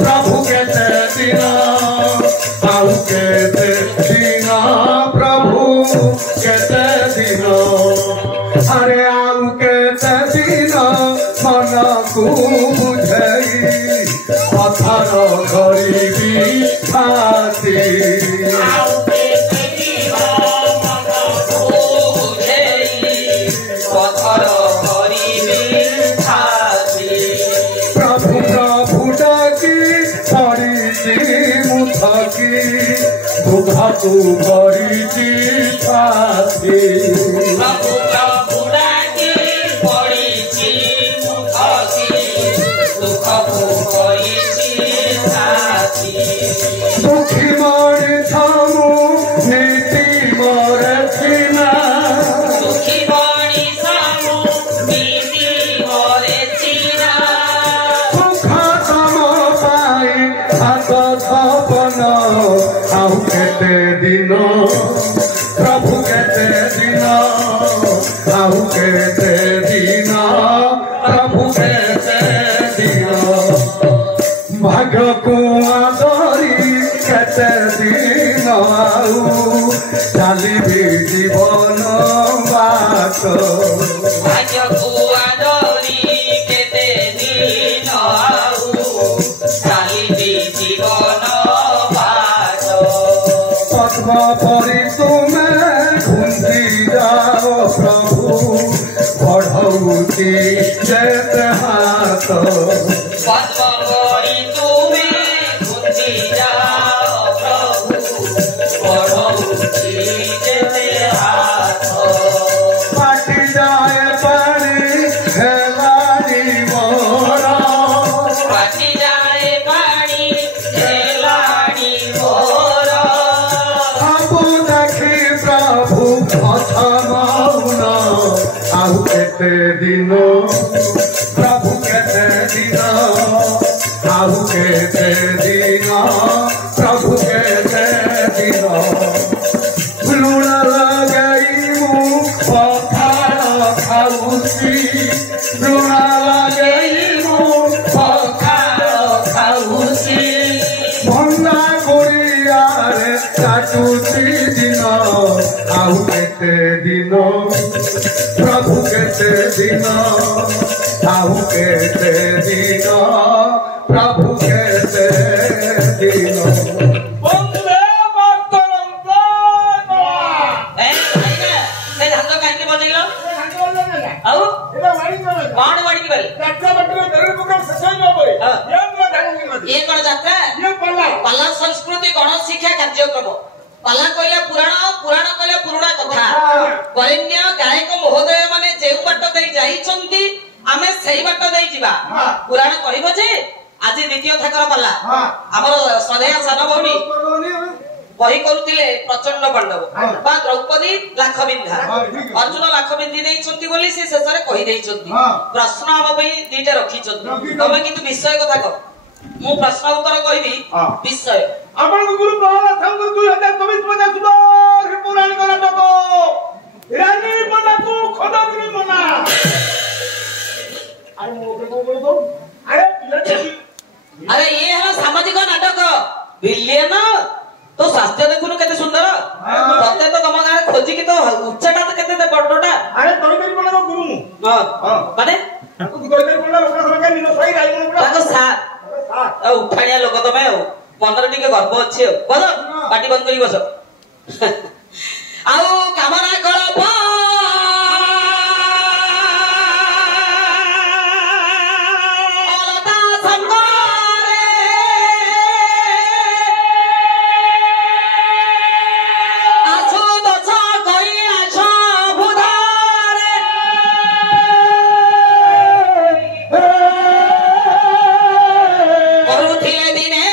प्रभु केते दिन आउ केते दिन प्रभु केते दिन अरे आउ केते दिन मन को बुझई पथर गरीबी छाती प्रभु प्रभु डाकी पड़ीची मुथकी दुख तू भरीची छाती प्रभु प्रभु डाकी पड़ीची मुथकी दुख तू भरीची छाती दुखी मरी छमु नीति मोरे छिना दुखी मरी छमु नीति मोरे छिना सुख तम पाई हाथ थपन आउ केते दिन प्रभु केते दिन आउ केते दिन प्रभु केते दिन भाग्य को आदरी केते दिन आउ चालिबी जीवन बात भाग्य को आदरी केते दिन आउ चालिबी जीवन बात पद्म परी तुमे घुंसी जाओ प्रभु बढ़ौती जेते हाथ पद्म परी तुमे घुंसी जाओ प्रभु बढ़ौती जेते हाथ पाटी जाए पानी हेलानी मोरा पाटी जाए पानी हेलानी मोरा सबु देखी प्रभु अथमाउन आउ केते दिन प्रभु केते दिन आउ केते दिन प्रभु केते दिन लुण लगाई मु पखाल खाउसी लुण लगाई मु पखाल खाउसी भंगा कोरियारे काटुची दिन आउ केते दिन प्रभु केते दिन आउ केते दिन प्रभु केते दिन बंदे मातरम ए आइना से धांग काहे बजेलो आउ कौन वाड़ी की बारी ये कौन जात्रा पाला संस्कृति गण शिक्षा कार्यक्रम पाला कहले पुराण पुराण कहले पुराणा कथा बरेण्य गायक महोदय माने जे बाट दे जाईचंती आमे सेही बाट दे जिबा पुराण कहबो जे आज द्वितीय थाकर पाला हमर श्रद्धेय सान भौणी बही करुतिले प्रचंड पांडव बा द्रौपदी लाखबिंधा अर्जुन लाखबिंधी देइचंती बोली से शेषरे कहि देइचंती प्रश्न हम पई दीटा रखिचंती तमे किंतु विषय कथा कह मु प्रश्न उत्तर कहबी विषय आपण गुरु प्रहलाद ठाकुर 2024 मने सुबह पौराणिक नाटक रानी मना तू खदागिरी मना अरे मो को बोल अरे अरे ये है सामाजिक नाटक विलियन तो स्वास्थ्य देखुनु केते सुंदर तते तो तम गारे खोजी कि तो उच्चटा तो केते बडडा अरे तोरी मना को गुरु मु माने तू तोरी मना लोक सरका निनो सही राई मनु ताको सा उठाणिया लोक तमे पंदर टिके गर्भ अछि बस पाटी बंद करी बस आउ कामना कळप अलता संगरे आछो दछ कई आछो बुधारे करुथिले दिने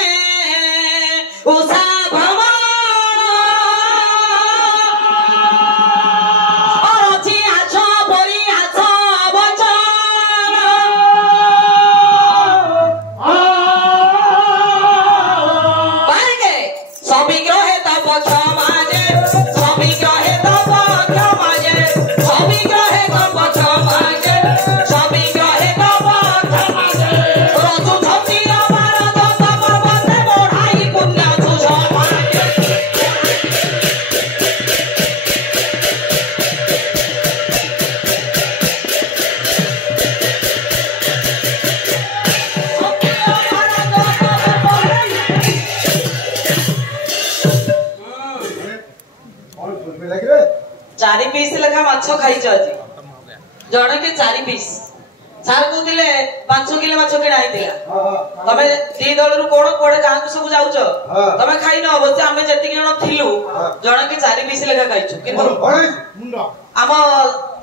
उषा भ्रमण 4 ପିସ୍ ଲେଖା ମାଛ ଖାଇଛ ଆଜି ଜଣକେ 4 ପିସ୍ ସାର୍ କହୁଥିଲେ 5 କିଲୋ ମାଛ କିଣା ହେଇଥିଲା ତମେ ଦି ଦଳରୁ କୋଣ କୋଡେ ଗାଁକୁ ସବୁ ଯାଉଛ ତମେ ଖାଇନ ଅବଶ୍ୟ ଆମେ ଯେତିକି ଜଣ ଥିଲୁ ଜଣକେ 4 ପିସ୍ ଲେଖା ଖାଇଛୁ କିନ୍ତୁ ଆମ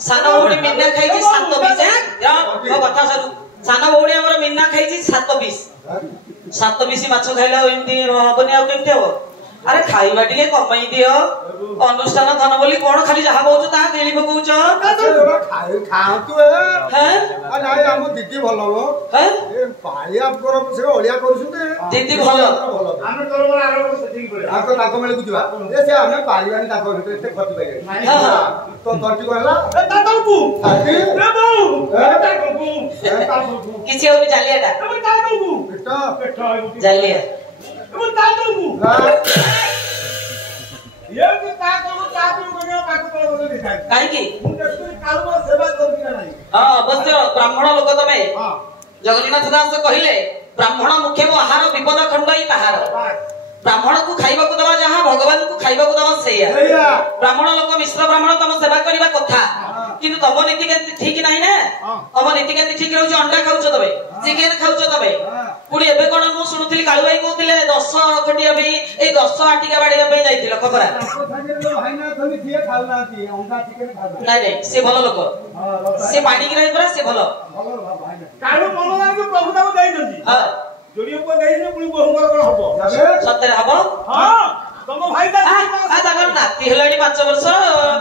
ସାନ ଭଉଣୀ ମିନା ଖାଇଛି 7 ପିସ୍ ମୋ କଥା ସରୁ ସାନ ଭଉଣୀ ଆମର ମିନା ଖାଇଛି 7 ପିସ୍ 7 ପିସ୍ ମାଛ ଖାଇଲେ ଆଉ ଏମିତି ହବନି ଆଉ କେମିତି ହବ अरे खाइबा टिके कमाई दियो अनुष्ठान धन बोली कोन खाली जहा बहुछ ता गेली पकौछ खाए खाओ तू हैं आ नाही हम दीदी भलो हो हैं ए पाई आप कर से ओलिया करूछु दीदी भलो आमे तोर आरो सेटिंग करे आको ताको मेले कुजिबा ए से आमे पारिवानी ताको एते खति पाइले हां तो तोटी कहला ए तातो तू ए बऊ ए ताको तू किछि होनी जालियाटा ए ताको तू पेटा जालिया ए ताको तू ये कि ताको ताको गयो ताको तो बोले दिखाई काई की मुंडे कालमा सेवा करबी ना नहीं हां अवश्य ब्राह्मण लोक तमे हां जगन्नाथ दास कहिले ब्राह्मण मुख्य आहार विपद खंडई ताहार ब्राह्मण को खाइबा को दवा जहां भगवान को खाइबा को दवा सेया ब्राह्मण लोक मिश्र ब्राह्मण तम सेवा करबा कथा किंतु तम नीति के ठीक नाही ना तम नीति के ठीक रहउछ अंडा खाउछ तबे चिकन खाउछ तबे पुडी एबे कोन मु सुनुथिली काळू भाई कहउथिले 10 खटिया बे ए 10 आटिका बाडिया पे जाइथिल खबरा भाईना थमी थिए खाउनाती अंडा चिकन खाउ नाही नाही से भलो लोक से पानी की रही परा से भलो काळू मन लागो प्रभु ताको देइ दंती हां जोडियो को देइ ने पुणी बहुंगर कोन हबो सत्य हबो हां तम भाई ता आ ताकर नाती हेलाडी 5 वर्ष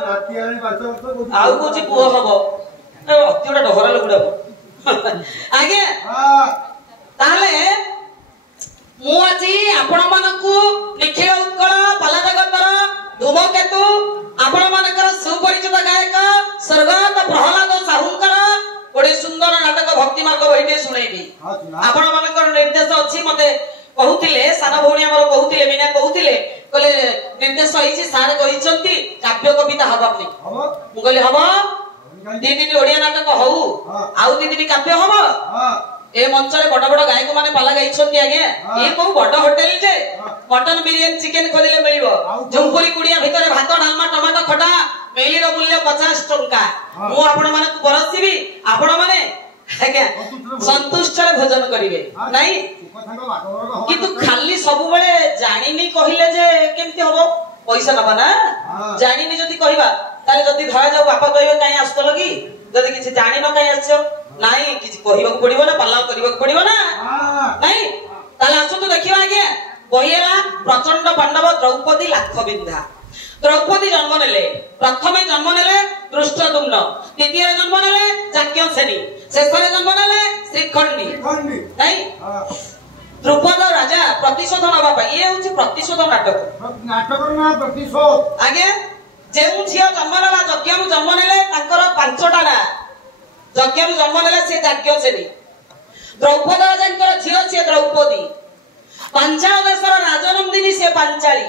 नाती हेलाडी 5 वर्ष आउ कोची पुओ हबो ए अतिउडा डहरा लगुडा आगे हां ताले मु আজি आपण मानकु निखिल उत्कल पाला जगतर धूमकेतु आपण मानकर सुपरिचित गायक स्वर्गत प्रहलाद साहुंकर गोटे सुंदर नाटक भक्ति मार्ग बहिटे सुनेबी आपण मानकर निर्देश अछि मते कहउतिले साना भौणी हमर कहउतिले बिना कहउतिले कहले निर्देश होइछि सार कहिसंती काव्य कविता हबनी मु कहले हबो दी दिन ओडिया नाटक हउ आउ दी दिन काव्य हबो ए मंच रे बड़ बड़ गायक माने पाला गाइछंती आगे ए को बड़ होटल जे मटन बिरयानी चिकन खोदिले मिलिबो झुंपुरी कुडिया भितरे भात डालमा टमाटो खटा मेलीर मूल्य 50 टंका मु आपण माने परसिबी आपण माने आज्ञा संतुष्ट रे भोजन करिवे नाही किंतु खाली सब बेले जानिनी कहिले जे केमती होबो पैसा नबा ना जानिनी जदी कहिबा ताले जदी धरा जाऊ बापा कहिबे काई आस्तलो की जदी किछि जानि न काई आछो नाही किछि कहिबा पडिबो ना पाला करिबा पडिबो ना नाही ताले आसु तो देखिबा आज्ञा कहिला प्रचंड पांडव द्रौपदी लाख बिंधा द्रौपदी जन्म नेले प्रथमे जन्म नेले दृष्टदुम्न द्वितीय जन्म नेले जाज्ञसेनी शेषरे जन्म नेले श्रीखंडी नाही द्रुपद राजा प्रतिशोध नबा पाई ये होची प्रतिशोध नाटक ना प्रतिशोध आगे जेउ झियो जन्म नेला यज्ञरु जन्म नेले तांकर 5टा ना यज्ञरु जन्म नेले से जाज्ञसेनी द्रौपद राजांकर झियो से द्रौपदी पांचाल देशर राजनंदिनी से पांचाली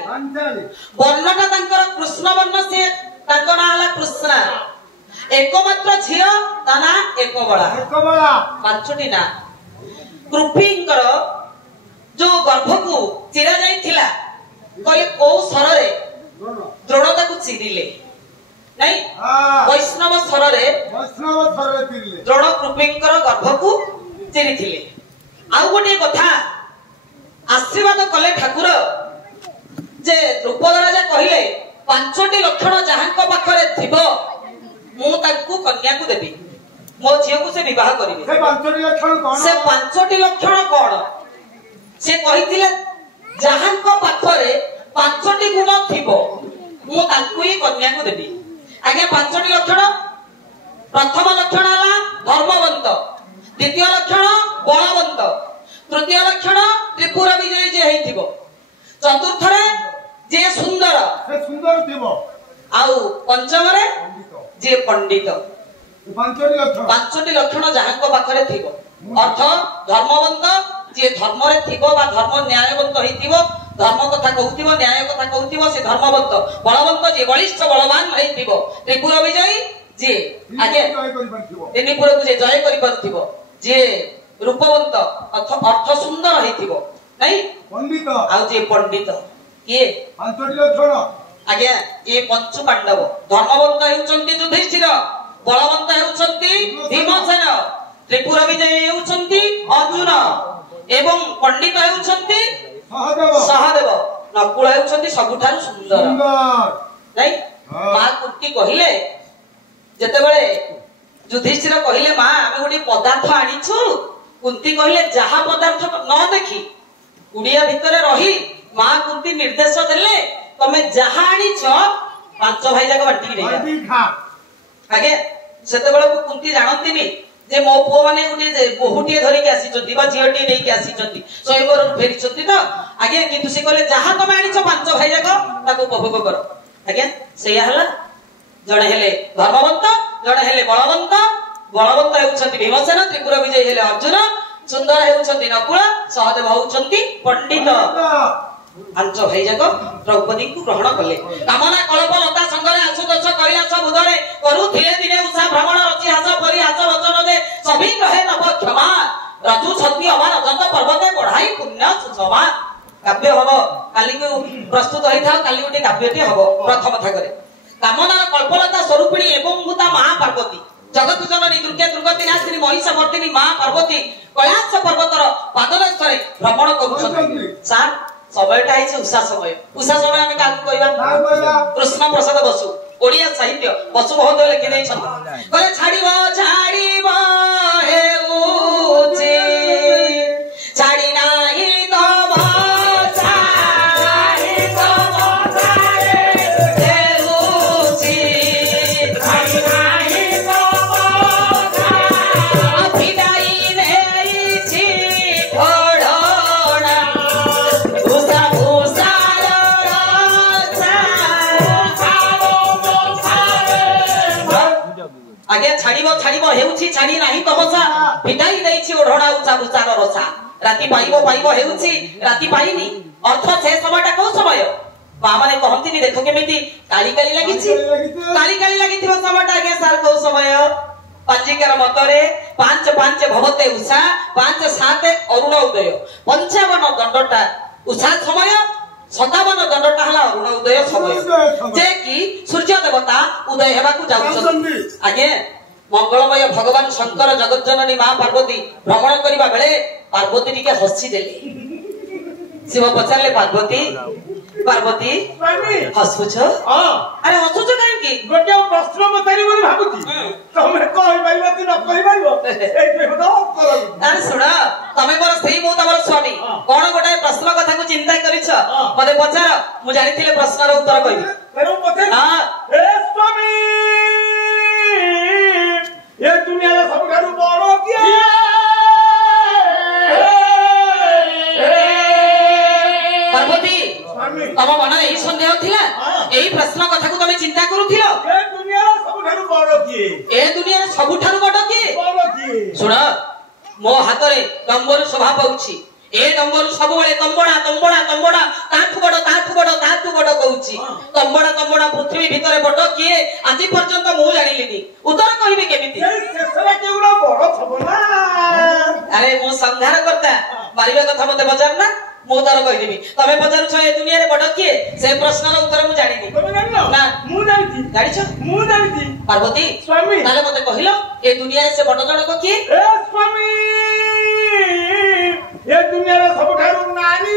वर्णटा तांकर कृष्ण वर्ण से तांको ना हला कृष्णा एकमात्र झियो ताना एकबळा 5टी ना कृपिंकर जो गर्भकु चिरा जाइथिला कहले को सररे द्रोणता को चिरिले नहीं वैष्णव सररे चिरिले द्रोण कृपिंकर गर्भकु चिरिथिले आउ गोटे कथा आशीर्वाद कले ठाकुर जे द्रुपद राजा कहिले 5टी लक्षण जहांको पाखरे थिबो मु ताकू कन्या को देबी मो झियो को से विवाह करिवे से 5टी लक्षण कोन से कहिथिले जहांको पाखरे 5टी गुण थिबो मु ताकू ही कन्या को देबी आगे 5टी लक्षण प्रथम लक्षण हला धर्मवंत द्वितीय लक्षण बलवंत तृतीय लक्षण त्रिपुर विजय जे हेथिबो चतुर्थ रे जे सुंदर थिबो आउ पंचम रे जे पंडित 5टी लक्षण जहांको पाखरे थिबो अर्थ धर्मवंत जे धर्म रे थिबो बा धर्म न्यायवंत हेथिबो धर्म कथा कहउथिबो न्याय कथा कहउथिबो से धर्मवंत बलवंत जे बलिष्ठ बलवान हेथिबो त्रिपुर विजय जे आगे त्रिपुर को जे जय करि परथिबो जे रूपवंत अर्थ सुंदर हेथिबो नहीं पंडित आउ जे पंडित किए 5टी लक्षण ଆଜ୍ଞା ଏ ପଞ୍ଚୁ ପାଣ୍ଡବ ଧର୍ମବନ୍ତ ହେଉଛନ୍ତି ଯୁଧିଷ୍ଠିର, ବଳବନ୍ତ ହେଉଛନ୍ତି ଭୀମସେନ, ତ୍ରିପୁର ବିଜୟ ହେଉଛନ୍ତି ଅର୍ଜୁନ ଏବଂ ପଣ୍ଡିତ ହେଉଛନ୍ତି ସହଦେବ, ନକୁଳ ହେଉଛନ୍ତି ସବୁଠାରୁ ସୁନ୍ଦର। ନାଇଁ ମା କୁନ୍ତି କହିଲେ ଯେତେବେଳେ ଯୁଧିଷ୍ଠିର କହିଲେ ମା ଆମେ ଗୋଟେ ପଦାର୍ଥ ଆଣିଛୁ, କୁନ୍ତି କହିଲେ ଯାହା ପଦାର୍ଥ ନ ଦେଖି କୁଡ଼ିଆ ଭିତରେ ରହି ମା କୁନ୍ତି ନିର୍ଦ୍ଦେଶ ଦେଲେ ତମେ ଯାହା ଆଣିଛ 5 ଭାଇ ଯାକ ବାଣ୍ଟିକି ନେଇଯା। ଆଜ୍ଞା ସେତେବେଳକୁ କୁନ୍ତି ଜାଣନ୍ତିନି ଯେ ମୋ ପୁଅ ମାନେ ଗୋଟେ ବୋହୁଟିଏ ଧରିକି ଆସିଛନ୍ତି ବା ଝିଅଟିଏ ନେଇକି ଆସିଛନ୍ତି, ସ୍ୱୟଂବରରୁ ଫେରିଛନ୍ତି ତ ଆଜ୍ଞା, କିନ୍ତୁ ସେ କହିଲେ ଯାହା ତମେ ଆଣିଛ 5 ଭାଇ ଯାକ ତାକୁ ଉପଭୋଗ କର। ଆଜ୍ଞା ସେଇଆ ହେଲା, ଜଣେ ହେଲେ ଧର୍ମବନ୍ତ, ଜଣେ ହେଲେ ବଳବନ୍ତ। ବଳବନ୍ତ ହେଉଛନ୍ତି ଭୀମସେନ, ତ୍ରିପୁର ବିଜୟ ହେଲେ ଅର୍ଜୁନ, ସୁନ୍ଦର ହେଉଛନ୍ତି ନକୁଳ, ସହଦେବ ହେଉଛନ୍ତି ପଣ୍ଡିତ। 5 ଭାଇ ଯାକ ଦ୍ରୌପଦୀଙ୍କୁ ଗ୍ରହଣ କଲେ। କାମନା କଳପ ଲତା ସଙ୍ଗରେ ଆଶୁତୋଷ କୈଳାସ ବୁଧରେ କରୁଥିଲେ ଦିନେ ଉଷା ଭ୍ରମଣ ରଚି ହାସ ପରି ହାସ ବଚନ ଦେ ସଭି ଗ୍ରହେ ନବ କ୍ଷମା ରଜୁ ଛତି ଅମା ରଜତ ପର୍ବତେ ବଢାଇ ପୁଣ୍ୟ ସୁଷମା। କାବ୍ୟ ହବ, କାଲିକୁ ପ୍ରସ୍ତୁତ ହେଇଥାଉ, କାଲି ଗୋଟେ କାବ୍ୟଟି ହବ। ପ୍ରଥମ ଥାକରେ କାମନାର କଳ୍ପଲତା ସ୍ୱରୂପିଣୀ ଏବଂ ଭୂତା ମା ପାର୍ବତୀ, ଜଗତ ଜନନୀ ଦୁର୍ଗେ ଦୁର୍ଗତି ନାଶିନୀ ମହିଷା ବର୍ତ୍ତିନୀ ମା ପାର୍ବତୀ କୈଳାସ ପର୍ବତର ପାଦଦେଶରେ ଭ୍ରମଣ କରୁଛନ୍ତି। ସାର୍ ସମୟଟା ହେଇଛି ଉଷା ସମୟ। ଉଷା ସମୟ ଆମେ କାହାକୁ କହିବା? କୃଷ୍ଣ ପ୍ରସାଦ ବସୁ, ଓଡ଼ିଆ ସାହିତ୍ୟ ବସୁ ମହୋଦୟ ଲେଖି ଦେଇଛନ୍ତି। କହିଲେ ଛାଡ଼ିବ ଛାଡ଼ିବ ହେଉଛି ଛାଡ଼ି ନାହିଁ ତମ ଆଜ୍ଞା ଛାଡ଼ିବ ଛାଡ଼ିବ ହେଉଛି ଛାଡ଼ି ନାହିଁ ତମସା ଫିଟାଇ ଦେଇଛି ଓଢଣା ଉଚା ଉଚାର ରସା। ରାତି ପାଇବ ପାଇବ ହେଉଛି ରାତି ପାଇନି, ଅର୍ଥ ସେ ସମୟଟା କୋଉ ସମୟ? ମା ମାନେ କହନ୍ତିନି ଦେଖ କେମିତି କାଳି କାଳି ଲାଗିଛି, କାଳି କାଳି ଲାଗିଥିବ ସମୟଟା। ଆଜ୍ଞା ସାର୍ କୋଉ ସମୟ? ପାଞ୍ଜିକାର ମତରେ 5 ଭବତେ ଉଷା 5 ଅରୁଣ ଉଦୟ, 55 ଦଣ୍ଡଟା ଉଷା ସମୟ, 57 ଦଣ୍ଡଟା ହେଲା ଅରୁଣ ଉଦୟ ସମୟ, ଯେ କି ସୂର୍ଯ୍ୟ ଦେବତା ଉଦୟ ହେବାକୁ ଯାଉଛନ୍ତି। ଆଜ୍ଞା ମଙ୍ଗଳମୟ ଭଗବାନ ଶଙ୍କର ଜଗଜ୍ଜନନୀ ମା ପାର୍ବତୀ ଭ୍ରମଣ କରିବା ବେଳେ ପାର୍ବତୀ ଟିକେ ହସିଦେଲେ। ଶିବ ପଚାରିଲେ ପାର୍ବତୀ ପାର୍ବତୀ ହସୁଛ? ଆରେ ହସୁଛ କାହିଁକି? ଗୋଟେ ପ୍ରଶ୍ନ ପଚାରିବି ବୋଲି ଭାବୁଛି, ତମେ କହିପାରିବ କି ନ କହିପାରିବ? ଆରେ ଶୁଣ, ତମେ ମୋର ସ୍ତ୍ରୀ, ମୁଁ ତମର ସ୍ୱାମୀ, କଣ ଗୋଟାଏ ପ୍ରଶ୍ନ କଥାକୁ ଚିନ୍ତା କରିଛ? ମତେ ପଚାର, ମୁଁ ଜାଣିଥିଲେ ପ୍ରଶ୍ନର ଉତ୍ତର କହିବି। ଏ ଦୁନିଆର ସବୁଠାରୁ ବଡ କିଏ? ପାର୍ବତୀ ତମ ମନରେ ଏଇ ସନ୍ଦେହ ଥିଲା? ଏଇ ପ୍ରଶ୍ନ କଥାକୁ ତମେ ଚିନ୍ତା କରୁଥିଲ? ଏ ଦୁନିଆର ସବୁଠାରୁ ବଡ କିଏ? ଏ ଦୁନିଆରେ ସବୁଠାରୁ ବଡ କିଏ? ଶୁଣ, ମୋ ହାତରେ ଡମ୍ବରୁ ଶୋଭା ପାଉଛି। ଏ ଡମ୍ବରୁ ସବୁବେଳେ ତମ୍ବଡା ତମ୍ବଡା ତମ୍ବଡା, ତାଠୁ ବଡ ତାଠୁ ବଡ ତାଠୁ ବଡ କହୁଛି। ତମ୍ବଡା ତମ୍ବଡା ପୃଥିବୀ ଭିତରେ ବଡ କିଏ ଆଜି ପର୍ଯ୍ୟନ୍ତ ମୁଁ ଜାଣିଲିନି। ଉତ୍ତର କହିବି କେମିତି? ଆରେ ମୁଁ ସଂହାର କର୍ତ୍ତା, ମାରିବା କଥା ମତେ ପଚାର ନା, ମୁଁ ତାର କହିଦେବି। ତମେ ପଚାରୁଛ ଏ ଦୁନିଆରେ ବଡ କିଏ, ସେ ପ୍ରଶ୍ନର ଉତ୍ତର ମୁଁ ଜାଣିନି। ନା ମୁଁ ଜାଣିଛି। ଜାଣିଛ? ମୁଁ ଜାଣିଛି। ପାର୍ବତୀ ସ୍ୱାମୀ ତାହେଲେ ମତେ କହିଲ ଏ ଦୁନିଆରେ ସେ ବଡ ଜଣକ କିଏ? ଏ ସ୍ୱାମୀ ଏ ଦୁନିଆର ସବୁଠାରୁ ନାରୀ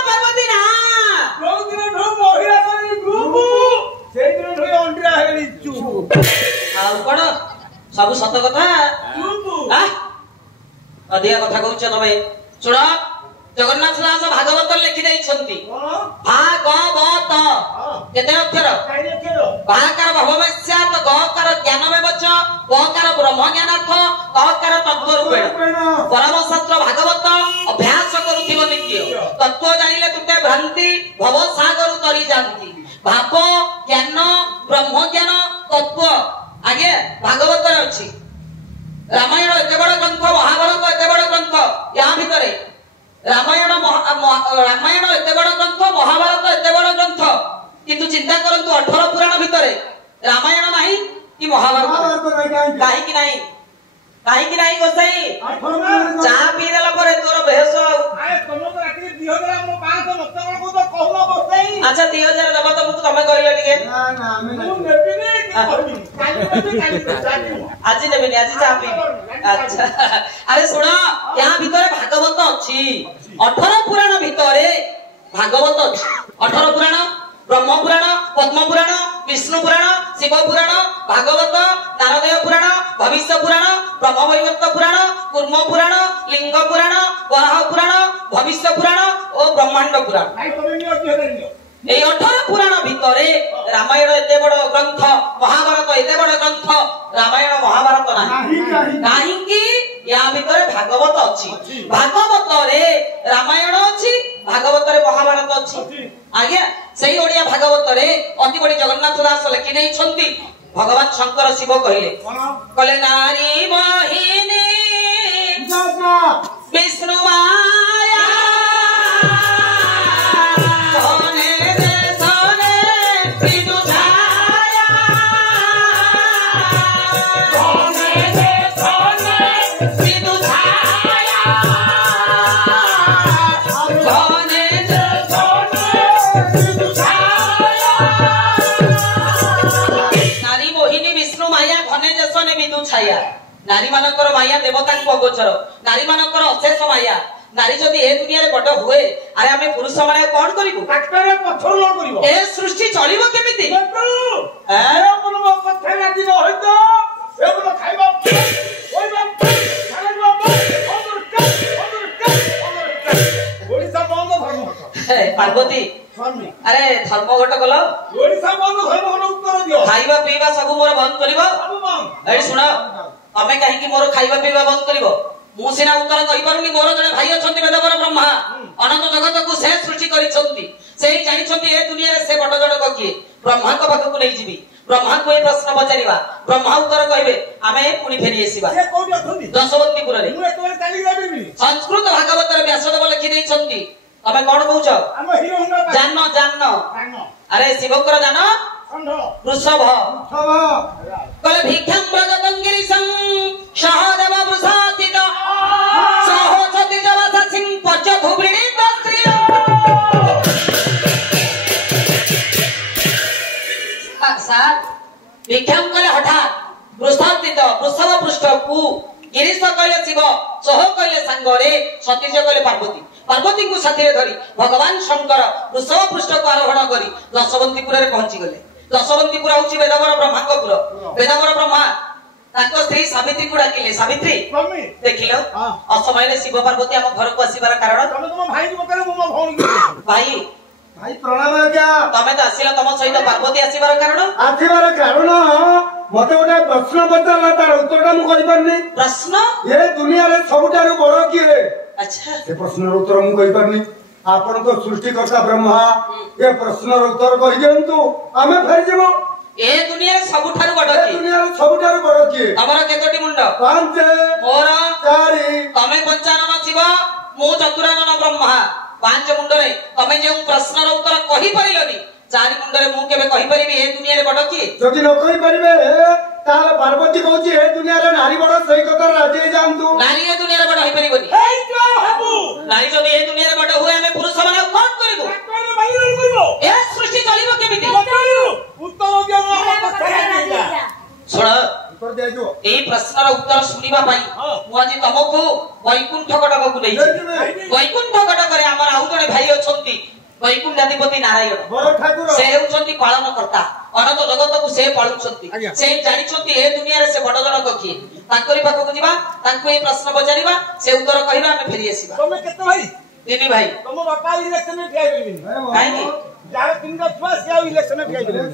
ପାର୍ବତୀ ନା, ଯୋଉଦିନଠୁ ମହିଳା କରି ଗ୍ରୁପ ସେଇଦିନଠୁ ଅଣ୍ଡିରା ହେଇଛୁ। ଆଉ କଣ ସବୁ ସତ କଥା? ଅଧିକା କଥା କହୁଛ ତମେ। ଶୁଣ, ଜଗନ୍ନାଥ ଦାସ ଭାଗବତ ଲେଖି ଦେଇଛନ୍ତି। ଭାଗବତ କେତେ ଅକ୍ଷର? ଭାକାର ଭବମସ୍ୟାତ, ଗକାର ଜ୍ଞାନମେବଚ, ଗକାର ବ୍ରହ୍ମଜ୍ଞାନାର୍ଥ, ତକାର ତତ୍ତ୍ୱରୂପେଣ। ପରମଶାସ୍ତ୍ର ଭାଗବତ ଅଭ୍ୟାସ କରୁଥିବ ନିତ୍ୟ। ତତ୍ତ୍ୱ ଜାଣିଲେ ତୁଟେ ଭ୍ରାନ୍ତି ଭବସାଗରୁ ତରି ଯାଆନ୍ତି। ଭାବ ଜ୍ଞାନ ବ୍ରହ୍ମଜ୍ଞାନ ତତ୍ତ୍ୱ ଆଜ୍ଞା ଭାଗବତରେ ଅଛି। ରାମାୟଣ ଏତେ ବଡ ଗ୍ରନ୍ଥ, ମହାଭାରତ ଏତେ ବଡ ଗ୍ରନ୍ଥ, ୟା ଭିତରେ ରାମାୟଣ ଏତେ ବଡ ଗ୍ରନ୍ଥ, ମହାଭାରତ ଏତେ ବଡ ଗ୍ରନ୍ଥ, କିନ୍ତୁ ଚିନ୍ତା କରନ୍ତୁ 18 ପୁରାଣ ଭିତରେ ରାମାୟଣ ନାହିଁ କି ମହାଭାରତ? କାହିଁକି ନାହିଁ? କାହିଁକି ନାହିଁ ଗୋସାଇ ଚା ପିଇଦେଲା ପରେ ତୋର ବେହସ ଆଚ୍ଛା 2000 ଦବ ତ ତମେ କହିଲ ଟିକେ ଆଜି ନେବିନି ଆଜି ଚା ପିଇବି ଆଚ୍ଛା ଆରେ ଶୁଣ ଏହା ଭିତରେ ଭାଗବତ ଅଛି 18 ପୁରାଣ ଭିତରେ ଭାଗବତ ଅଛି 18 ପୁରାଣ ब्रह्म पुराण पद्म पुराण विष्णु पुराण शिव पुराण भागवत नारदय पुराण भविष्य पुराण ब्रह्म वैवर्त पुराण कूर्म पुराण लिंग पुराण वराह पुराण भविष्य पुराण और ब्रह्मांड पुराण এই 18 পুরাণ ভিতরে রামায়ণ এতে বড় গ্রন্থ মহাভারত এতে বড় গ্রন্থ রামায়ণ মহাভারত ନାହିଁ কাহিଁକି या ভিতরে ভাগবত ଅଛି ভাগবতরে রামায়ণ ଅଛି ভাগবতরে মহাভারত ଅଛି আজ্ঞা সেই ওড়িয়া ভাগবতরে অতি বড় জগন্নাথ দাস লেখি নেইছন্তি ভগবান শঙ্কর শিব কহিলে কলে নারী মোহিনী বিষ্ণু মায়া छाया नारी मानकर माया देवता अगोचर नारी मानकर अशेष माया नारी जदि ए दुनिया रे बड़ हुए अरे आमे पुरुष माने कोन करिवु डाक्टर पथर लो करिवो ए सृष्टि चलिवो केमिति ए अपन पथर लागी न होय तो ए बोल खाइबा ओइ बा खाइबा ओडिसा बंद धर्म पार्वती अरे धर्म घट गलो ओडिसा बंद धर्म घट उत्तर दियो खाइबा पीबा सब मोर बंद करिवो एडी सुना तमे काहे कि मोर खाइबा पीबा बंद करिवो मु सिना उत्तर कहि पारुनी मोर जने भाई अछंती वेदवर ब्रह्मा अनंत जगत को से सृष्टि करिसंती से जानि छंती ए दुनिया रे से बड जडक किए ब्रह्मा को पाखु नै जिबी ब्रह्मा को ए प्रश्न पचारिबा ब्रह्मा उत्तर कहिबे आमे पुनी फेरी आसीबा से कोन अथुनी दशवंतीपुर रे मु एतोले चाली जाबिनी संस्कृत भागवत रे व्यासदेव लिखि देइ छंती तमे कोन कहउछ हम हिरो हुंडा जाननो जाननो अरे शिवकर जानो वृषभ कले भिक्षां ब्रजतंगिरिसं सहदेव वृषातित सहसति जलससिं पचधुब्रिणीत स्त्रिय सार भिक्षां कले हठात वृषातित वृषभ पृष्ठକୁ गिरीश कहले शिव सह कहले सांगरे सतीज कहले पार्वती पार्वती को साथी रे धरी भगवान शंकर वृषभ पृष्ठ को आरोहण करी दशवंतीपुर रे पहुंची गले दशवंतीपुर होची वेदवर ब्रह्मांगपुर वेदवर ब्रह्मा ताको स्त्री सावित्री को डाकिले सावित्री देखिलो असमय रे शिव पार्वती हम घर को आसीबार कारण तमे तुम भाई को बतले मो भौणी भाई भाई प्रणाम आज्ञा तमे त आसीला तम सहित पार्वती आसीबार कारण मते गोटे प्रश्न पचारला तार उत्तरटा मु कहि परनी प्रश्न ए दुनिया रे सबटारु बड़ किए अच्छा से प्रश्नर उत्तर मु कहि परनी आपण तो सृष्टिकर्ता ब्रह्मा ए प्रश्नर उत्तर कहि देंतु आमे फेर जेबो ए दुनिया रे सबठारु बड़ किए दुनिया रे सबठारु बड़ किए हमर केतोटी मुंड 5 मोर 4 तमे पंचानन शिव मु चतुरानन ब्रह्मा 5 मुंड रे तमे जे प्रश्नर उत्तर कहि परिलोनी 4 मुंड रे मु केबे कहि परिबी ए दुनिया रे बड़ किए जदि न कहि परिबे ताले पार्वती कहूची ए दुनिया रे नारी बड़ सही कथा राजी जानतु नारी ए दुनिया रे बड़ होई परिबोनी ए जो हबु नारी जदि ए दुनिया रे बड़ हुए हमें पुरुष माने कोन करिवो कोन बाहिर करिवो ए सृष्टि चलिवो केमिति उत्तर दियो कथा दिया सुन उत्तर दे जो ए प्रश्नर उत्तर सुनिबा पई मु आज तमको वैकुंठ कटक को नै वैकुंठ कटक रे हमर आउ जने भाई अछंती वैकुंठाधिपति नारायण से हेउचंती पालन करता अनंत जगत को से पालुचंती से जानि छंती ए दुनिया रे से बड़ जनक किए तांकरी पाखो को जीवा तांको ए प्रश्न पचारिबा से उत्तर कहिबा हमें फेरी आसीबा तुमे केते भाई तीन भाई तुम बापा इलेक्शन में ठिया करबिनी काहे कि जार तीन छुआ से इलेक्शन में ठिया करबिनी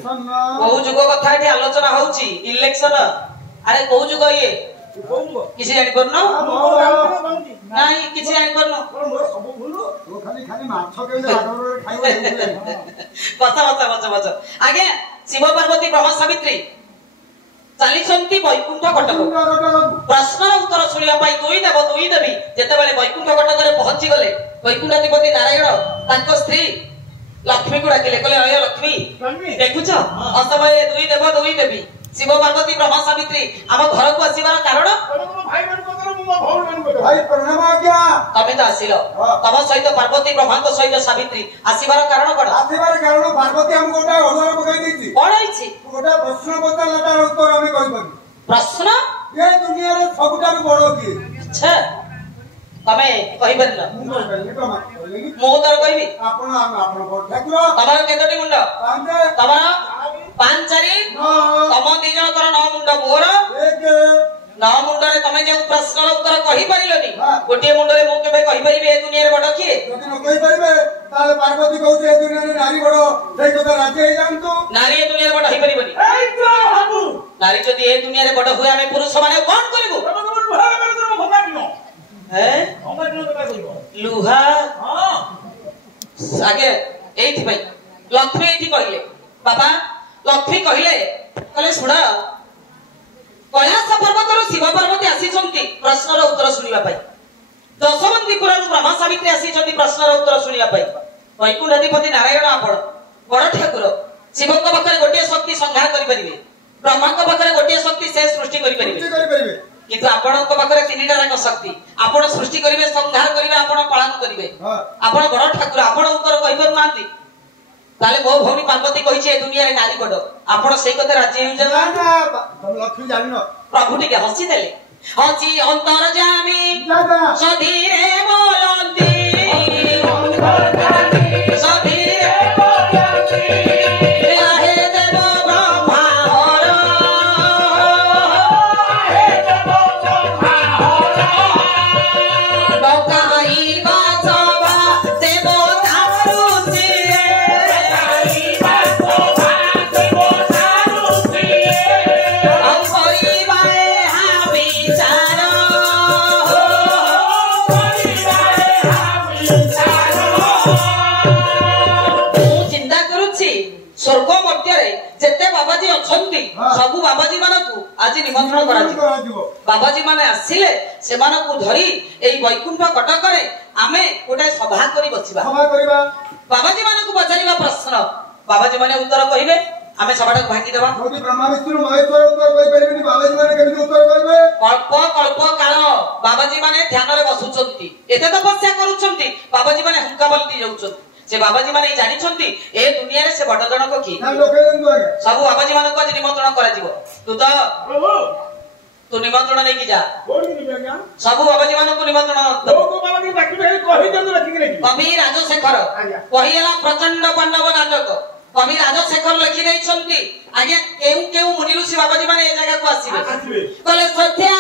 बहु जुग कथा एठी आलोचना होउची इलेक्शन अरे बहु जुग ये किसी जानि परनो नाही किसी जानि परनो मोर सब भूलो तो खाली खाली माछ के आडर खाइबो बचा आगे शिव पार्वती ब्रह्मा सावित्री चालीसंती वैकुंठ कटक प्रश्न उत्तर सुनिया पाई दुई देवी जेते बेले वैकुंठ कटक रे पहुंची गले वैकुंठाधिपति नारायण तांको स्त्री लक्ष्मी को डाकिले कहले अय लक्ष्मी देखुछ असमय दुई देवी ଶିବ ପାର୍ବତୀ ବ୍ରହ୍ମା ସାବିତ୍ରୀ ଆମ ଘରକୁ ଆସିବାର କାରଣ ଭାଇ ପ୍ରଣାମ ଆଜ୍ଞା। ତମେ ତ ଆସିଲ ତମ ସହିତ ପାର୍ବତୀ ବ୍ରହ୍ମାଙ୍କ ସହିତ ସାବିତ୍ରୀ ଆସିବାର କାରଣ କଣ? ଆସିବାର କାରଣ ପାର୍ବତୀ ଆମକୁ ଗୋଟେ ଅଡୁଆ ପକାଇ ଦେଇଛି। କଣ ହେଇଛି? ଗୋଟେ ପ୍ରଶ୍ନ ପଚାରିଲା ତାର ଉତ୍ତର ଆମେ କହିପାରିବୁ। ପ୍ରଶ୍ନ? ଏ ଦୁନିଆରେ ସବୁଠାରୁ ବଡ କିଏ? ଆଚ୍ଛା ତମେ କହିପାରିଲ? ମୁଁ କହିପାରିଲି ଟମା କହିଲି। ମୁଁ ଉତ୍ତର କହିବି? ଆପଣ ଆପଣ ବଡ ଠାକୁର। ତମର କେତୋଟି ମୁଣ୍ଡ? ପାଞ୍ଚ ତମର 5 4 ତମ ଦି ଜଣଙ୍କର 9 ମୁଣ୍ଡ ମୋର 9 ମୁଣ୍ଡରେ ତମେ ଯେଉଁ ପ୍ରଶ୍ନର ଉତ୍ତର କହିପାରିଲନି ଗୋଟିଏ ମୁଣ୍ଡରେ ମୁଁ କେବେ କହିପାରିବି ଏ ଦୁନିଆରେ ବଡ କିଏ? ଯଦି ନ କହିପାରିବେ ତାହେଲେ ପାର୍ବତୀ କହୁଛି ଏ ଦୁନିଆରେ ନାରୀ ବଡ। ସେଇ କଥା ରାଜି ହେଇଯାଆନ୍ତୁ। ନାରୀ ଏ ଦୁନିଆରେ ବଡ ହେଇପାରିବନି। ନାରୀ ଯଦି ଏ ଦୁନିଆରେ ବଡ ହୁଏ ଆମେ ପୁରୁଷ ମାନେ କଣ କରିବୁ? ଲୁହା ଆଗେ ଏଇଥିପାଇଁ ଲକ୍ଷ୍ମୀ ଏଇଠି କହିଲେ ବାବା ଲକ୍ଷ୍ମୀ କହିଲେ ଶୁଣ କୈଳାସ ପର୍ବତରୁ ଶିବ ପାର୍ବତୀ ଆସିଛନ୍ତି ପ୍ରଶ୍ନର ଉତ୍ତର ଶୁଣିବା ପାଇଁ। ଦଶମନ୍ତୀପୁରରୁ ବ୍ରହ୍ମା ସାବିତ୍ରୀ ଆସିଛନ୍ତି ପ୍ରଶ୍ନର ଉତ୍ତର ଶୁଣିବା ପାଇଁ। ବୈକୁଣ୍ଠାଧିପତି ନାରାୟଣ ଆପଣ ବଡ ଠାକୁର। ଶିବଙ୍କ ପାଖରେ ଗୋଟିଏ ଶକ୍ତି ସଂହାର କରିପାରିବେ, ବ୍ରହ୍ମାଙ୍କ ପାଖରେ ଗୋଟିଏ ଶକ୍ତି ସେ ସୃଷ୍ଟି କରିପାରିବେ। କିନ୍ତୁ ଆପଣଙ୍କ ପାଖରେ 3ଟା ଯାକ ଶକ୍ତି। ଆପଣ ସୃଷ୍ଟି କରିବେ, ସଂହାର କରିବେ, ଆପଣ ପାଳନ କରିବେ। ଆପଣ ବଡ ଠାକୁର, ଆପଣ ଉତ୍ତର କହିପାରୁନାହାନ୍ତି। ତାହେଲେ ମୋ ଭଉଣୀ ପାର୍ବତୀ କହିଛି ଏ ଦୁନିଆରେ ନାରୀ ବଡ। ଆପଣ ସେଇ କଥା ରାଜି ହେଇଯାଉଛନ୍ତି। ଲକ୍ଷ୍ମୀ ଜାଣିନ ପ୍ରଭୁ ଟିକେ ହସିଦେଲେ। ହସି ଅନ୍ତର୍ଯାମୀ ସଧୀରେ ବୋଲନ୍ତି ସଧୀରେ ହେ ଦେବ ବ୍ରହ୍ମାହର ଡକାଇବା ସଭା ଦେବତା ଋଷିରେ ଆଉ କରିବା ଏହା ବିଚାର ମୁଁ ଚିନ୍ତା କରୁଛି ସ୍ୱର୍ଗ ମଧ୍ୟରେ ଯେତେ ବାବାଜୀ ଅଛନ୍ତି ସବୁ ବାବାଜୀ ମାନଙ୍କୁ ଆଜି ନିମନ୍ତ୍ରଣ କରାଯିବ। ବାବାଜୀ ମାନେ ଆସିଲେ ସେମାନଙ୍କୁ ଧରି ଏଇ ବୈକୁଣ୍ଠ କଟକରେ ଆମେ ଗୋଟେ ସଭା କରି ବସିବା। ବାବାଜୀ ମାନଙ୍କୁ ପଚାରିବା ପ୍ରଶ୍ନ, ବାବାଜୀ ମାନେ ଉତ୍ତର କହିବେ, ଆମେ ସଭାଟାକୁ ଭାଙ୍ଗିଦେବା। ବ୍ରହ୍ମା ବିଷ୍ଣୁ ମହେଶ୍ୱର ଉତ୍ତର କହିପାରିବେନି, ବାବାଜୀ ମାନେ କେମିତି ଉତ୍ତର କହିବେ? କଳ୍ପ କଳ୍ପ କାଳ ବାବାଜୀ ମାନେ ଧ୍ୟାନରେ ବସୁଛନ୍ତି, ଏତେ ତପସ୍ୟା କରୁଛନ୍ତି, ବାବାଜୀ ମାନେ ହୁଙ୍କା ବଲଟି ଯାଉଛନ୍ତି। ସେ ବାବାଜୀ ମାନେ ଜାଣିଛନ୍ତି ଏ ଦୁନିଆରେ ସେ ବଡ ଜଣକ କିଏ। ସବୁ ବାବାଜୀ ମାନଙ୍କୁ ଆଜି ନିମନ୍ତ୍ରଣ କରାଯିବ। ତୁ ନିମନ୍ତ୍ରଣ ନେଇକି ଯା। ସବୁ ବାବାଜୀ ମାନଙ୍କୁ ନିମନ୍ତ୍ରଣ। କବି ରାଜଶେଖର କହିଲା ପ୍ରଚଣ୍ଡ ପାଣ୍ଡବ ନାଟକ। କବି ରାଜଶେଖର ଲେଖି ଦେଇଛନ୍ତି ଆଜ୍ଞା କେଉଁ କେଉଁ ମୁନି ଋଷି ବାବାଜୀ ମାନେ ଏ ଜାଗାକୁ ଆସିବେ। କହିଲେ ଶ୍ରଦ୍ଧା